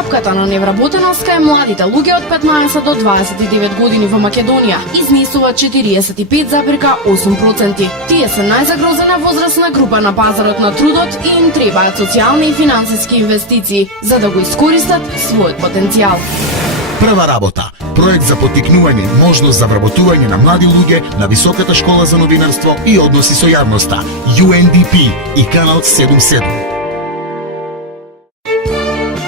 Стапката на невработеноста е младите луѓе од 15 до 29 години во Македонија изнесува 45,8%. Тие се најзагрозена возрастна група на пазарот на трудот и им требаат социјални и финансиски инвестиции за да го искористат својот потенцијал. Прва работа. Проект за поттикнување можност за вработување на млади луѓе на Високата школа за новинарство и односи со јавноста, UNDP и Канал 77.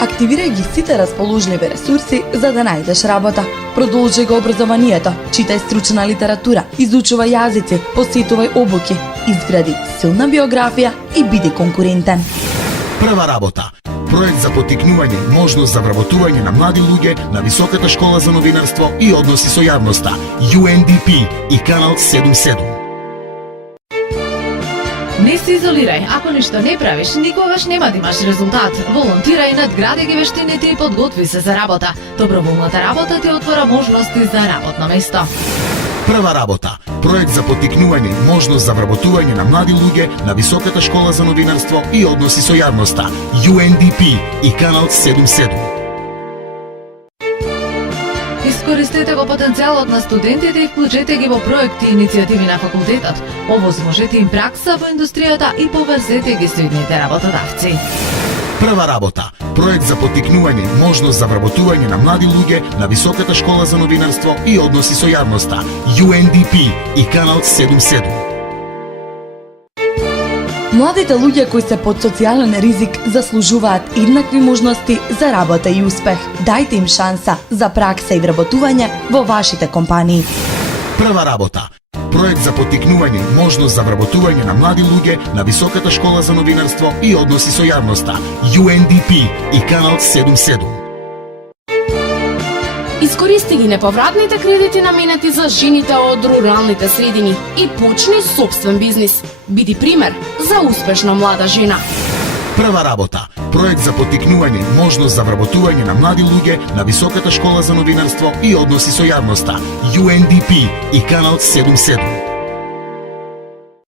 Активирај ги сите расположливи ресурси за да најдеш работа. Продолжи го образованието, читај стручна литература, изучувај јазици, посетувај обуки, изгради силна биографија и биди конкурентен. Прва работа. Проект за поттикнување можност за вработување на млади луѓе на Високата школа за новинарство и односи со јавноста, UNDP и Канал 77. Не се изолирај, ако ништо не правиш, никогаш нема да имаш резултат. Волонтирај, надгради ги вештините и подготви се за работа. Доброволната работа ти отвора можности за работно место. Прва работа. Проект за поттикнување можност за вработување на млади луѓе на Високата школа за новинарство и односи со јавноста, UNDP и Канал 77. Искористете го потенцијалот на студентите и вклучете ги во проекти и иницијативи на факултетот. Овозможете им пракса во индустријата и поврзете ги со идните работодавци. Прва работа. Проект за поттикнување можност за вработување на млади луѓе на Високата школа за новинарство и односи со јавноста, UNDP и Канал 77. Младите луѓе кои се под социјален ризик заслужуваат еднакви можности за работа и успех. Дајте им шанса за пракса и вработување во вашите компании. Прва работа. Проект за поттикнување можност за вработување на млади луѓе на Високата школа за новинарство и односи со јавноста, UNDP и Канал 77. Искористи ги неповратните кредити наменети за жените од руралните средини и почни собствен бизнис. Биди пример за успешна млада жена. Прва работа. Проект за поттикнување можност за вработување на млади луѓе на Високата школа за новинарство и односи со јавноста, UNDP и Канал 77.